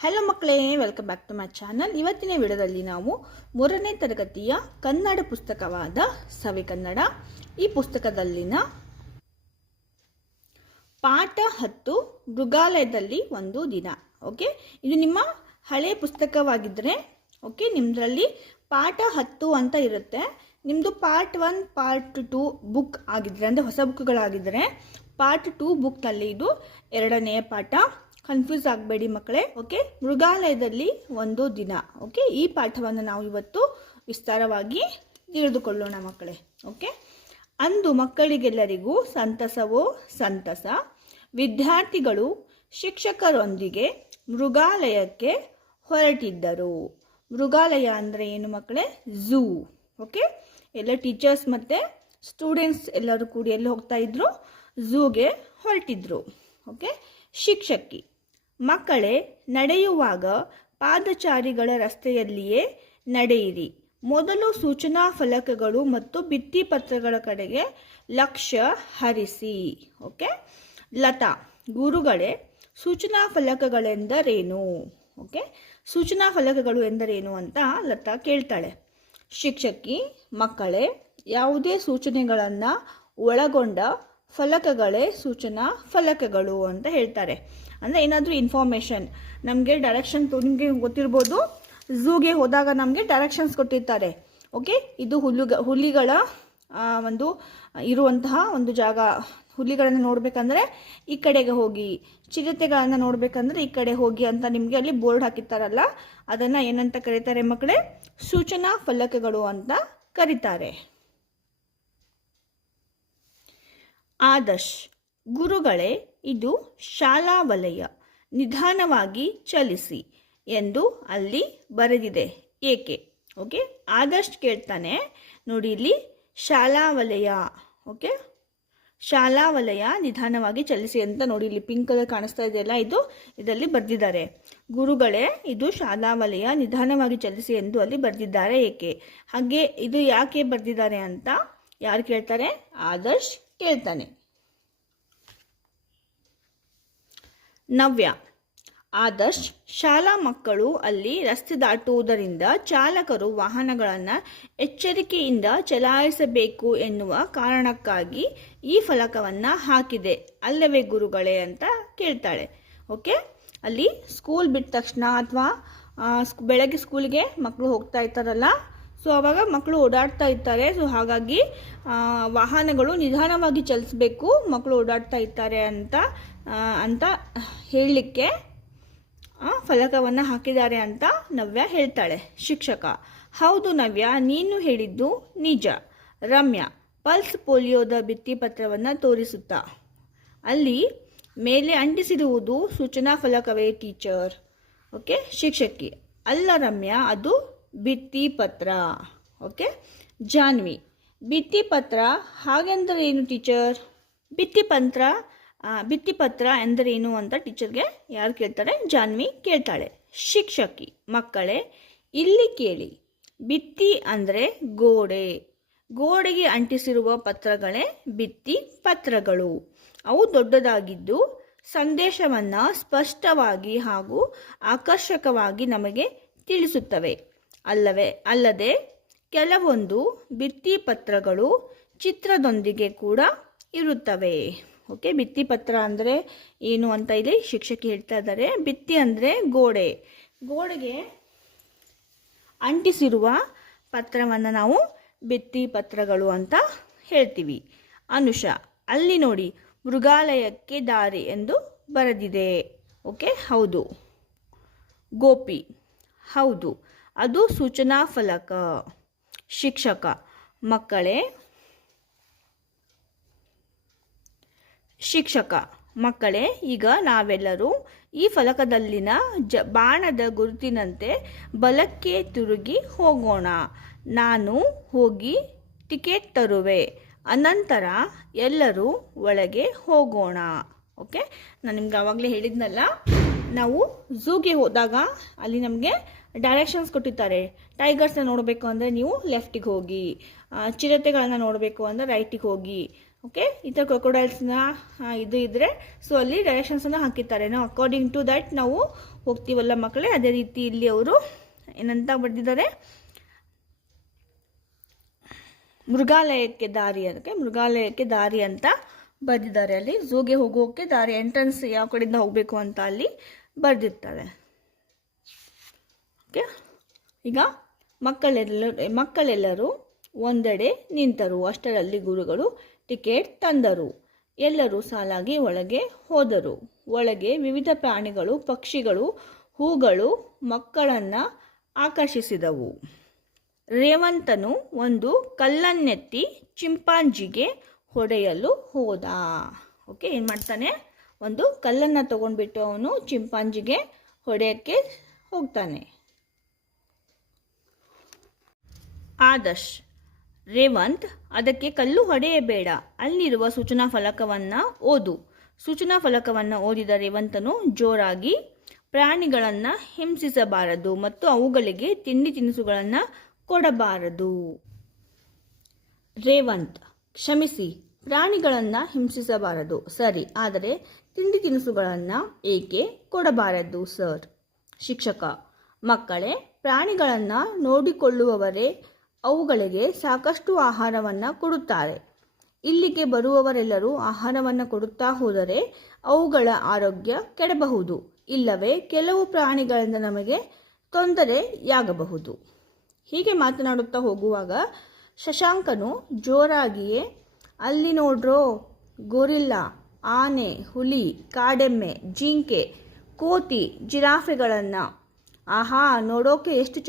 Hello ಮಕ್ಕಳೇ, welcome back to my channel. ಇವತ್ತಿನ ವಿಡಿಯೋದಲ್ಲಿ ನಾವು 3ನೇ ತರಗತಿಯ ಕನ್ನಡ ಪುಸ್ತಕವಾದ ಸವಿಕನ್ನಡ ಈ ಪುಸ್ತಕದಲ್ಲಿನ ಪಾಠ 10 ಮೃಗಾಲಯದಲ್ಲಿ ಒಂದು ದಿನ. ಓಕೆ, ಇದು ನಿಮ್ಮ ಹಳೆ ಪುಸ್ತಕವಾಗಿದ್ದರೆ ಓಕೆ, ನಿಮ್ಮದ್ರಲ್ಲಿ ಪಾಠ 10 ಅಂತ ಇರುತ್ತೆ. ನಿಮ್ಮದು ಪಾರ್ಟ್ 1 ಪಾರ್ಟ್ 2 ಬುಕ್ ಆಗಿದ್ರೆ ಅಂದರೆ ಹೊಸ ಬುಕ್ಗಳಾಗಿದ್ದರೆ ಪಾರ್ಟ್ 2 ಬುಕ್ನಲ್ಲಿ ಇದು 2ನೇ ಪಾಠ. ಕನ್ಫ್ಯೂಸ್ ಆಗಬೇಡಿ ಮಕ್ಕಳೇ. ಓಕೆ, ಮೃಗಾಲಯದಲ್ಲಿ ಒಂದು ದಿನ. ಓಕೆ, ಈ ಪಾಠವನ್ನು ನಾವು ಇವತ್ತು ವಿಸ್ತಾರವಾಗಿ ತಿಳಿದುಕೊಳ್ಳೋಣ ಮಕ್ಕಳೇ. ಓಕೆ, ಅಂದು ಮಕ್ಕಳಿಗೆಲ್ಲರಿಗೂ ಸಂತಸವೋ ಸಂತಸ. ವಿದ್ಯಾರ್ಥಿಗಳು ಶಿಕ್ಷಕರೊಂದಿಗೆ ಮೃಗಾಲಯಕ್ಕೆ ಹೊರಟಿದ್ದರು. ಮೃಗಾಲಯ ಅಂದರೆ ಏನು ಮಕ್ಕಳೇ? ಝೂ. ಓಕೆ, ಎಲ್ಲ ಟೀಚರ್ಸ್ ಮತ್ತು ಸ್ಟೂಡೆಂಟ್ಸ್ ಎಲ್ಲರೂ ಕೂಡಿ ಎಲ್ಲಿ ಹೋಗ್ತಾ ಇದ್ರು? ಝೂಗೆ ಹೊರಟಿದ್ರು. ಓಕೆ, ಶಿಕ್ಷಕಿ: ಮಕ್ಕಳೇ, ನಡೆಯುವಾಗ ಪಾದಚಾರಿಗಳ ರಸ್ತೆಯಲ್ಲಿಯೇ ನಡೆಯಿರಿ. ಮೊದಲು ಸೂಚನಾ ಫಲಕಗಳು ಮತ್ತು ಭಿತ್ತಿಪತ್ರಗಳ ಕಡೆಗೆ ಲಕ್ಷ್ಯ ಹರಿಸಿ. ಓಕೆ, ಲತಾ: ಗುರುಗಳೇ, ಸೂಚನಾ ಫಲಕಗಳೆಂದರೇನು? ಓಕೆ, ಸೂಚನಾ ಫಲಕಗಳು ಎಂದರೇನು ಅಂತ ಲತಾ ಕೇಳ್ತಾಳೆ. ಶಿಕ್ಷಕಿ: ಮಕ್ಕಳೇ, ಯಾವುದೇ ಸೂಚನೆಗಳನ್ನು ಒಳಗೊಂಡ ಫಲಕಗಳೇ ಸೂಚನಾ ಫಲಕಗಳು ಅಂತ ಹೇಳ್ತಾರೆ. ಅಂದರೆ ಏನಾದರೂ ಇನ್ಫಾರ್ಮೇಷನ್ ನಮಗೆ ಡೈರೆಕ್ಷನ್, ನಿಮಗೆ ಗೊತ್ತಿರ್ಬೋದು, ಝೂಗೆ ಹೋದಾಗ ನಮಗೆ ಡೈರೆಕ್ಷನ್ಸ್ ಕೊಟ್ಟಿರ್ತಾರೆ. ಓಕೆ, ಇದು ಹುಲಿಗಳ ಒಂದು ಇರುವಂತಹ ಒಂದು ಜಾಗ. ಹುಲಿಗಳನ್ನು ನೋಡಬೇಕಂದ್ರೆ ಈ ಕಡೆಗೆ ಹೋಗಿ, ಚಿರತೆಗಳನ್ನು ನೋಡಬೇಕಂದ್ರೆ ಈ ಕಡೆ ಹೋಗಿ ಅಂತ ನಿಮಗೆ ಅಲ್ಲಿ ಬೋರ್ಡ್ ಹಾಕಿರ್ತಾರಲ್ಲ, ಅದನ್ನು ಏನಂತ ಕರೀತಾರೆ ಮಕ್ಕಳೇ? ಸೂಚನಾ ಫಲಕಗಳು ಅಂತ ಕರೀತಾರೆ. ಆದರ್ಶ್: ಗುರುಗಳೇ, ಇದು ಶಾಲಾ ವಲಯ, ನಿಧಾನವಾಗಿ ಚಲಿಸಿ ಎಂದು ಅಲ್ಲಿ ಬರೆದಿದೆ, ಏಕೆ? ಓಕೆ, ಆದರ್ಶ್ ಕೇಳ್ತಾನೆ. ನೋಡಿ ಇಲ್ಲಿ ಶಾಲಾ ವಲಯ. ಓಕೆ, ಶಾಲಾ ವಲಯ ನಿಧಾನವಾಗಿ ಚಲಿಸಿ ಅಂತ ನೋಡಿ ಇಲ್ಲಿ ಪಿಂಕ್ ಕಲರ್ ಕಾಣಿಸ್ತಾ ಇದೆಯಲ್ಲ, ಇದರಲ್ಲಿ ಬರೆದಿದ್ದಾರೆ. ಗುರುಗಳೇ, ಇದು ಶಾಲಾ ವಲಯ ನಿಧಾನವಾಗಿ ಚಲಿಸಿ ಎಂದು ಅಲ್ಲಿ ಬರೆದಿದ್ದಾರೆ, ಏಕೆ? ಹಾಗೆ ಇದು ಯಾಕೆ ಬರೆದಿದ್ದಾರೆ ಅಂತ ಯಾರು ಕೇಳ್ತಾರೆ? ಆದರ್ಶ್ ಕೇಳ್ತಾನೆ. ನವ್ಯ: ಆದರ್ಶ್, ಶಾಲಾ ಮಕ್ಕಳು ಅಲ್ಲಿ ರಸ್ತೆ ದಾಟುವುದರಿಂದ ಚಾಲಕರು ವಾಹನಗಳನ್ನು ಎಚ್ಚರಿಕೆಯಿಂದ ಚಲಾಯಿಸಬೇಕು ಎನ್ನುವ ಕಾರಣಕ್ಕಾಗಿ ಈ ಫಲಕವನ್ನು ಹಾಕಿದೆ ಅಲ್ಲವೇ ಗುರುಗಳೇ ಅಂತ ಕೇಳ್ತಾಳೆ. ಓಕೆ, ಅಲ್ಲಿ ಸ್ಕೂಲ್ ಬಿಟ್ಟ ತಕ್ಷಣ ಅಥವಾ ಬೆಳಗ್ಗೆ ಸ್ಕೂಲ್ಗೆ ಮಕ್ಕಳು ಹೋಗ್ತಾ ಇರ್ತಾರಲ್ಲ, ಸೊ ಆವಾಗ ಮಕ್ಕಳು ಓಡಾಡ್ತಾ ಇರ್ತಾರೆ. ಸೊ ಹಾಗಾಗಿ ವಾಹನಗಳು ನಿಧಾನವಾಗಿ ಚಲಿಸಬೇಕು, ಮಕ್ಕಳು ಓಡಾಡ್ತಾ ಇರ್ತಾರೆ ಅಂತ ಹೇಳಲಿಕ್ಕೆ ಫಲಕವನ್ನು ಹಾಕಿದ್ದಾರೆ ಅಂತ ನವ್ಯ ಹೇಳ್ತಾಳೆ. ಶಿಕ್ಷಕ: ಹೌದು ನವ್ಯ, ನೀನು ಹೇಳಿದ್ದು ನಿಜ. ರಮ್ಯಾ ಪಲ್ಸ್ ಪೋಲಿಯೋದ ಭಿತ್ತಿಪತ್ರವನ್ನು ತೋರಿಸುತ್ತಾ: ಅಲ್ಲಿ ಮೇಲೆ ಅಂಟಿಸಿರುವುದು ಸೂಚನಾ ಫಲಕವೇ ಟೀಚರ್? ಓಕೆ, ಶಿಕ್ಷಕಿ: ಅಲ್ಲ ರಮ್ಯಾ, ಅದು ಭಿತ್ತಿಪತ್ರ. ಓಕೆ, ಜಾನ್ವಿ: ಭಿತ್ತಿಪತ್ರ ಹಾಗೆಂದರೆ ಏನು ಟೀಚರ್? ಭಿತ್ತಿಪತ್ರ ಎಂದರೇನು ಅಂತ ಟೀಚರ್ಗೆ ಯಾರು ಕೇಳ್ತಾರೆ? ಜಾನ್ವಿ ಕೇಳ್ತಾಳೆ. ಶಿಕ್ಷಕಿ: ಮಕ್ಕಳೇ, ಇಲ್ಲಿ ಕೇಳಿ. ಭಿತ್ತಿ ಅಂದರೆ ಗೋಡೆಗೆ ಅಂಟಿಸಿರುವ ಪತ್ರಗಳೇ ಭಿತ್ತಿ ಪತ್ರಗಳು. ಅವು ದೊಡ್ಡದಾಗಿದ್ದು ಸಂದೇಶವನ್ನು ಸ್ಪಷ್ಟವಾಗಿ ಹಾಗೂ ಆಕರ್ಷಕವಾಗಿ ನಮಗೆ ತಿಳಿಸುತ್ತವೆ ಅಲ್ಲದೆ ಕೆಲವೊಂದು ಭಿತ್ತಿಪತ್ರಗಳು ಚಿತ್ರದೊಂದಿಗೆ ಕೂಡ ಇರುತ್ತವೆ. ಓಕೆ, ಭಿತ್ತಿಪತ್ರ ಅಂದರೆ ಏನು ಅಂತ ಇಲ್ಲಿ ಶಿಕ್ಷಕಿ ಹೇಳ್ತಾ ಇದ್ದಾರೆ. ಭಿತ್ತಿ ಅಂದರೆ ಗೋಡೆಗೆ ಅಂಟಿಸಿರುವ ಪತ್ರವನ್ನು ನಾವು ಭಿತ್ತಿಪತ್ರಗಳು ಅಂತ ಹೇಳ್ತೀವಿ. ಅನುಷಾ: ಅಲ್ಲಿ ನೋಡಿ, ಮೃಗಾಲಯಕ್ಕೆ ದಾರಿ ಎಂದು ಬರೆದಿದೆ. ಓಕೆ, ಹೌದು. ಗೋಪಿ: ಹೌದು, ಅದು ಸೂಚನಾ ಫಲಕ. ಶಿಕ್ಷಕ: ಮಕ್ಕಳೇ, ಈಗ ನಾವೆಲ್ಲರೂ ಈ ಫಲಕದಲ್ಲಿನ ಬಾಣದ ಗುರುತಿನಂತೆ ಬಲಕ್ಕೆ ತಿರುಗಿ ಹೋಗೋಣ. ನಾನು ಹೋಗಿ ಟಿಕೆಟ್ ತರುವೆ, ಅನಂತರ ಎಲ್ಲರೂ ಒಳಗೆ ಹೋಗೋಣ. ಓಕೆ, ನಾನು ನಿಮ್ಗೆ ಆವಾಗಲೇ ಹೇಳಿದ್ನಲ್ಲ, ನಾವು ಝೂಗೆ ಹೋದಾಗ ಅಲ್ಲಿ ನಮಗೆ ಡೈರೆಕ್ಷನ್ಸ್ ಕೊಟ್ಟಿರ್ತಾರೆ. ಟೈಗರ್ಸ್ನ ನೋಡಬೇಕು ಅಂದರೆ ನೀವು ಲೆಫ್ಟಿಗೆ ಹೋಗಿ, ಚಿರತೆಗಳನ್ನು ನೋಡಬೇಕು ಅಂದರೆ ರೈಟಿಗೆ ಹೋಗಿ, ಓಕೆ, ಈ ಥರ ಕ್ರೊಕೊಡೈಲ್ಸ್ನ ಇದು ಇದ್ದರೆ ಸೊ ಅಲ್ಲಿ ಡೈರೆಕ್ಷನ್ಸನ್ನು ಹಾಕಿರ್ತಾರೆ. ನಾವು ಅಕಾರ್ಡಿಂಗ್ ಟು ದ್ಯಾಟ್ ನಾವು ಹೋಗ್ತೀವಲ್ಲ ಮಕ್ಕಳೇ, ಅದೇ ರೀತಿ ಇಲ್ಲಿ ಅವರು ಏನಂತ ಬರೆದಿದ್ದಾರೆ, ಮೃಗಾಲಯಕ್ಕೆ ದಾರಿ ಅಂತ ಬರೆದಿದ್ದಾರೆ. ಅಲ್ಲಿ ಝೂಗೆ ಹೋಗೋಕ್ಕೆ ದಾರಿ, ಎಂಟ್ರೆನ್ಸ್ ಯಾವ ಕಡೆಯಿಂದ ಹೋಗಬೇಕು ಅಂತ ಅಲ್ಲಿ ಬರೆದಿರ್ತಾರೆ. ಓಕೆ, ಈಗ ಮಕ್ಕಳೆಲ್ಲರೂ ಒಂದೆಡೆ ನಿಂತರು. ಅಷ್ಟರಲ್ಲಿ ಗುರುಗಳು ಟಿಕೆಟ್ ತಂದರು. ಎಲ್ಲರೂ ಸಾಲಾಗಿ ಒಳಗೆ ಹೋದರು. ಒಳಗೆ ವಿವಿಧ ಪ್ರಾಣಿಗಳು, ಪಕ್ಷಿಗಳು, ಹೂಗಳು ಮಕ್ಕಳನ್ನು ಆಕರ್ಷಿಸಿದವು. ರೇವಂತನು ಒಂದು ಕಲ್ಲನ್ನೆತ್ತಿ ಚಿಂಪಾಂಜಿಗೆ ಹೊಡೆಯಲು ಹೋದ. ಓಕೆ, ಏನು ಮಾಡ್ತಾನೆ, ಒಂದು ಕಲ್ಲನ್ನು ತಗೊಂಡ್ಬಿಟ್ಟು ಅವನು ಚಿಂಪಾಂಜಿಗೆ ಹೊಡೆಯೋಕ್ಕೆ ಹೋಗ್ತಾನೆ. ಆದರ್ಶ್, ರೇವಂತ್, ಅದಕ್ಕೆ ಕಲ್ಲು ಹೊಡೆಯಬೇಡ, ಅಲ್ಲಿರುವ ಸೂಚನಾ ಫಲಕವನ್ನು ಓದು. ಸೂಚನಾ ಫಲಕವನ್ನು ಓದಿದ ರೇವಂತನು ಜೋರಾಗಿ, ಪ್ರಾಣಿಗಳನ್ನು ಹಿಂಸಿಸಬಾರದು ಮತ್ತು ಅವುಗಳಿಗೆ ತಿಂಡಿ ತಿನಿಸುಗಳನ್ನು ಕೊಡಬಾರದು. ರೇವಂತ್, ಕ್ಷಮಿಸಿ, ಪ್ರಾಣಿಗಳನ್ನು ಹಿಂಸಿಸಬಾರದು ಸರಿ, ಆದರೆ ತಿಂಡಿ ತಿನಿಸುಗಳನ್ನು ಏಕೆ ಕೊಡಬಾರದು ಸರ್? ಶಿಕ್ಷಕ, ಮಕ್ಕಳೇ, ಪ್ರಾಣಿಗಳನ್ನು ನೋಡಿಕೊಳ್ಳುವವರೇ ಅವುಗಳಿಗೆ ಸಾಕಷ್ಟು ಆಹಾರವನ್ನು ಕೊಡುತ್ತಾರೆ. ಇಲ್ಲಿಗೆ ಬರುವವರೆಲ್ಲರೂ ಆಹಾರವನ್ನು ಕೊಡುತ್ತಾ ಹೋದರೆ ಅವುಗಳ ಆರೋಗ್ಯ ಕೆಡಬಹುದು, ಇಲ್ಲವೇ ಕೆಲವು ಪ್ರಾಣಿಗಳಿಂದ ನಮಗೆ ತೊಂದರೆಯಾಗಬಹುದು. ಹೀಗೆ ಮಾತನಾಡುತ್ತಾ ಹೋಗುವಾಗ ಶಶಾಂಕನು ಜೋರಾಗಿಯೇ, ಅಲ್ಲಿ ನೋಡ್ರೋ, ಗೊರಿಲ್ಲಾ, ಆನೆ, ಹುಲಿ, ಕಾಡೆಮ್ಮೆ, ಜಿಂಕೆ, ಕೋತಿ, ಜಿರಾಫೆಗಳನ್ನು, ಆಹಾ, ನೋಡೋಕೆ ಎಷ್ಟು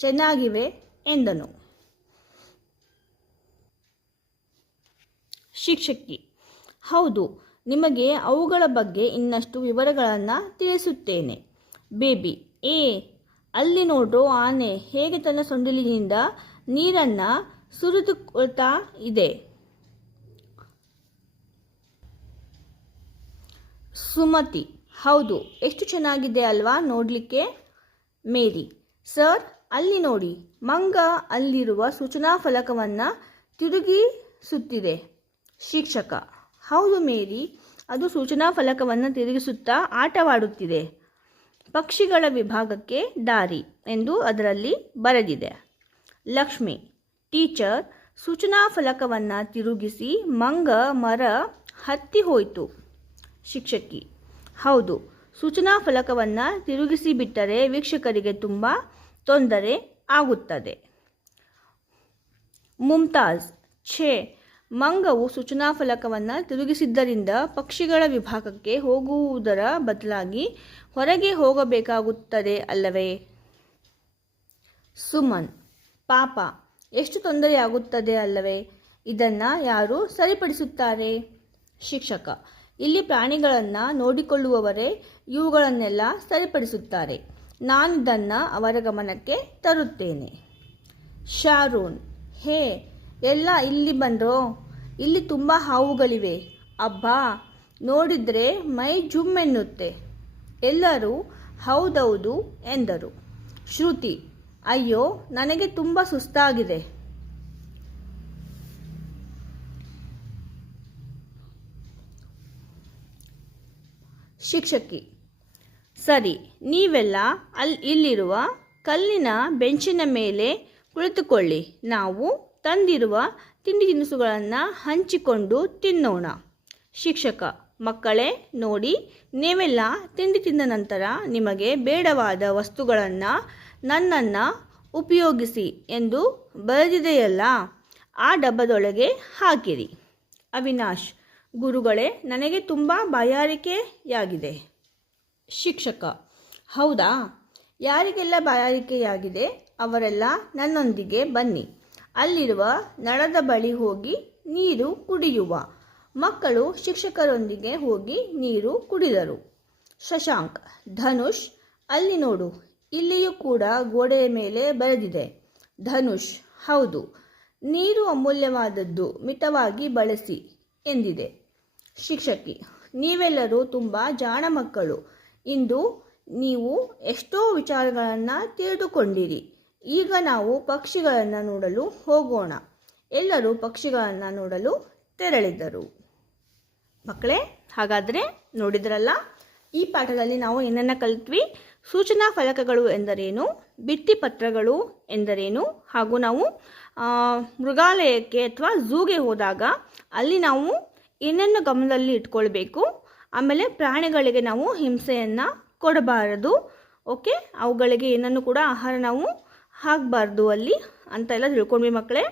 ಚೆನ್ನಾಗಿವೆ ಎಂದನು. ಶಿಕ್ಷಕಿ, ಹೌದು, ನಿಮಗೆ ಅವುಗಳ ಬಗ್ಗೆ ಇನ್ನಷ್ಟು ವಿವರಗಳನ್ನು ತಿಳಿಸುತ್ತೇನೆ. ಬೇಬಿ, ಅಲ್ಲಿ ನೋಡ್ರೋ, ಆನೆ ಹೇಗೆ ತನ್ನ ಸೊಂಡಿಲಿನಿಂದ ನೀರನ್ನು ಸುರಿದುಕೊಳ್ತಾ ಇದೆ. ಸುಮತಿ, ಹೌದು, ಎಷ್ಟು ಚೆನ್ನಾಗಿದೆ ಅಲ್ವಾ ನೋಡಲಿಕ್ಕೆ. ಮೇರಿ, ಸರ್, ಅಲ್ಲಿ ನೋಡಿ, ಮಂಗ ಅಲ್ಲಿರುವ ಸೂಚನಾ ಫಲಕವನ್ನು ತಿರುಗಿಸುತ್ತಿದೆ. ಶಿಕ್ಷಕ, ಹೌದು ಮೇರಿ, ಅದು ಸೂಚನಾ ಫಲಕವನ್ನು ತಿರುಗಿಸುತ್ತಾ ಆಟವಾಡುತ್ತಿದೆ. ಪಕ್ಷಿಗಳ ವಿಭಾಗಕ್ಕೆ ದಾರಿ ಎಂದು ಅದರಲ್ಲಿ ಬರೆದಿದೆ. ಲಕ್ಷ್ಮಿ, ಟೀಚರ್, ಸೂಚನಾ ಫಲಕವನ್ನು ತಿರುಗಿಸಿ ಮಂಗ ಮರ ಹತ್ತಿ ಹೋಯಿತು. ಶಿಕ್ಷಕಿ, ಹೌದು, ಸೂಚನಾ ಫಲಕವನ್ನು ತಿರುಗಿಸಿ ಬಿಟ್ಟರೆ ವೀಕ್ಷಕರಿಗೆ ತುಂಬ ತೊಂದರೆ ಆಗುತ್ತದೆ. ಮುಮ್ತಾಜ್, ಛೇ, ಮಂಗವು ಸೂಚನಾ ಫಲಕವನ್ನು ತಿರುಗಿಸಿದ್ದರಿಂದ ಪಕ್ಷಿಗಳ ವಿಭಾಗಕ್ಕೆ ಹೋಗುವುದರ ಬದಲಾಗಿ ಹೊರಗೆ ಹೋಗಬೇಕಾಗುತ್ತದೆ ಅಲ್ಲವೇ? ಸುಮನ್, ಪಾಪ, ಎಷ್ಟು ತೊಂದರೆಯಾಗುತ್ತದೆ ಅಲ್ಲವೇ? ಇದನ್ನು ಯಾರು ಸರಿಪಡಿಸುತ್ತಾರೆ? ಶಿಕ್ಷಕ, ಇಲ್ಲಿ ಪ್ರಾಣಿಗಳನ್ನು ನೋಡಿಕೊಳ್ಳುವವರೇ ಇವುಗಳನ್ನೆಲ್ಲ ಸರಿಪಡಿಸುತ್ತಾರೆ. ನಾನಿದನ್ನು ಅವರ ಗಮನಕ್ಕೆ ತರುತ್ತೇನೆ. ಶಾರೂನ್, ಹೇ, ಎಲ್ಲ ಇಲ್ಲಿ ಬಂದ್ರೋ, ಇಲ್ಲಿ ತುಂಬ ಹಾವುಗಳಿವೆ. ಅಬ್ಬಾ, ನೋಡಿದರೆ ಮೈ ಜುಮ್ಮೆನ್ನುತ್ತೆ. ಎಲ್ಲರೂ ಹೌದೌದು ಎಂದರು. ಶ್ರುತಿ, ಅಯ್ಯೋ, ನನಗೆ ತುಂಬ ಸುಸ್ತಾಗಿದೆ. ಶಿಕ್ಷಕಿ, ಸರಿ, ನೀವೆಲ್ಲ ಇಲ್ಲಿರುವ ಕಲ್ಲಿನ ಬೆಂಚಿನ ಮೇಲೆ ಕುಳಿತುಕೊಳ್ಳಿ. ನಾವು ತಂದಿರುವ ತಿಂಡಿ ತಿನಿಸುಗಳನ್ನು ಹಂಚಿಕೊಂಡು ತಿನ್ನೋಣ. ಶಿಕ್ಷಕ, ಮಕ್ಕಳೇ, ನೋಡಿ, ನೀವೆಲ್ಲ ತಿಂಡಿ ತಿಂದ ನಂತರ ನಿಮಗೆ ಬೇಡವಾದ ವಸ್ತುಗಳನ್ನು ನನ್ನನ್ನು ಉಪಯೋಗಿಸಿ ಎಂದು ಬರೆದಿದೆಯಲ್ಲ, ಆ ಡಬ್ಬದೊಳಗೆ ಹಾಕಿರಿ. ಅವಿನಾಶ್, ಗುರುಗಳೇ, ನನಗೆ ತುಂಬ ಬಾಯಾರಿಕೆಯಾಗಿದೆ. ಶಿಕ್ಷಕ, ಹೌದಾ? ಯಾರಿಗೆಲ್ಲ ಬಾಯಾರಿಕೆಯಾಗಿದೆ ಅವರೆಲ್ಲ ನನ್ನೊಂದಿಗೆ ಬನ್ನಿ. ಅಲ್ಲಿರುವ ನಳದ ಬಳಿ ಹೋಗಿ ನೀರು ಕುಡಿಯುವ. ಮಕ್ಕಳು ಶಿಕ್ಷಕರೊಂದಿಗೆ ಹೋಗಿ ನೀರು ಕುಡಿದರು. ಶಶಾಂಕ್, ಧನುಷ್, ಅಲ್ಲಿ ನೋಡು, ಇಲ್ಲಿಯೂ ಕೂಡ ಗೋಡೆಯ ಮೇಲೆ ಬರೆದಿದೆ. ಧನುಷ್, ಹೌದು, ನೀರು ಅಮೂಲ್ಯವಾದದ್ದು, ಮಿತವಾಗಿ ಬಳಸಿ ಎಂದಿದೆ. ಶಿಕ್ಷಕಿ, ನೀವೆಲ್ಲರೂ ತುಂಬ ಜಾಣ ಮಕ್ಕಳು. ಇಂದು ನೀವು ಎಷ್ಟೋ ವಿಚಾರಗಳನ್ನು ತಿಳಿದುಕೊಂಡಿರಿ. ಈಗ ನಾವು ಪಕ್ಷಿಗಳನ್ನು ನೋಡಲು ಹೋಗೋಣ ಎಲ್ಲರೂ ಪಕ್ಷಿಗಳನ್ನು ನೋಡಲು ತೆರಳಿದರು. ಮಕ್ಕಳೇ, ಹಾಗಾದರೆ ನೋಡಿದ್ರಲ್ಲ, ಈ ಪಾಠದಲ್ಲಿ ನಾವು ಏನನ್ನ ಕಲಿತ್ವಿ? ಸೂಚನಾ ಫಲಕಗಳು ಎಂದರೇನು, ಭಿತ್ತಿಪತ್ರಗಳು ಎಂದರೇನು, ಹಾಗೂ ನಾವು ಮೃಗಾಲಯಕ್ಕೆ ಅಥವಾ ಝೂಗೆ ಹೋದಾಗ ಅಲ್ಲಿ ನಾವು ಏನನ್ನು ಗಮನದಲ್ಲಿ ಇಟ್ಕೊಳ್ಬೇಕು, ಆಮೇಲೆ ಪ್ರಾಣಿಗಳಿಗೆ ನಾವು ಹಿಂಸೆಯನ್ನು ಕೊಡಬಾರದು, ಓಕೆ, ಅವುಗಳಿಗೆ ಏನನ್ನು ಕೂಡ ಆಹಾರ ನಾವು ಹಾಕಬಾರ್ದು ಅಲ್ಲಿ ಅಂತೆಲ್ಲ ತಿಳ್ಕೊಂಡ್ವಿ ಮಕ್ಕಳೇ.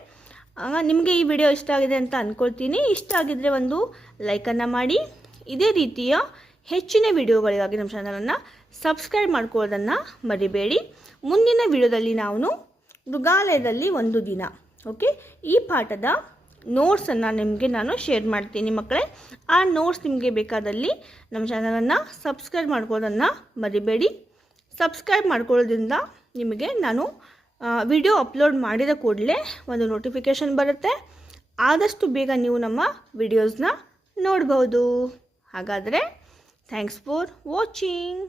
ನಿಮಗೆ ಈ ವಿಡಿಯೋ ಇಷ್ಟ ಆಗಿದೆ ಅಂತ ಅಂದ್ಕೊಳ್ತೀನಿ. ಇಷ್ಟ ಆಗಿದ್ದರೆ ಒಂದು ಲೈಕನ್ನು ಮಾಡಿ. ಇದೇ ರೀತಿಯ ಹೆಚ್ಚಿನ ವಿಡಿಯೋಗಳಿಗಾಗಿ ನಮ್ಮ ಚಾನಲನ್ನು ಸಬ್ಸ್ಕ್ರೈಬ್ ಮಾಡ್ಕೊಳ್ಳೋದನ್ನು ಮರಿಬೇಡಿ. ಮುಂದಿನ ವಿಡಿಯೋದಲ್ಲಿ ನಾವು ಮೃಗಾಲಯದಲ್ಲಿ ಒಂದು ದಿನ, ಓಕೆ, ಈ ಪಾಠದ ನೋಟ್ಸನ್ನು ನಿಮಗೆ ನಾನು ಶೇರ್ ಮಾಡ್ತೀನಿ ಮಕ್ಕಳೇ. ಆ ನೋಟ್ಸ್ ನಿಮಗೆ ಬೇಕಾದಲ್ಲಿ ನಮ್ಮ ಚಾನಲನ್ನು ಸಬ್ಸ್ಕ್ರೈಬ್ ಮಾಡ್ಕೊಳ್ಳೋದನ್ನು ಮರಿಬೇಡಿ. ಸಬ್ಸ್ಕ್ರೈಬ್ ಮಾಡ್ಕೊಳ್ಳೋದ್ರಿಂದ ನಿಮಗೆ ನಾನು ವಿಡಿಯೋ ಅಪ್ಲೋಡ್ ಮಾಡಿದ ಕೂಡಲೇ ಒಂದು ನೋಟಿಫಿಕೇಷನ್ ಬರುತ್ತೆ. ಆದಷ್ಟು ಬೇಗ ನೀವು ನಮ್ಮ ವಿಡಿಯೋಸ್ನ ನೋಡ್ಬೋದು. ಹಾಗಾದರೆ ಥ್ಯಾಂಕ್ಸ್ ಫಾರ್ ವಾಚಿಂಗ್.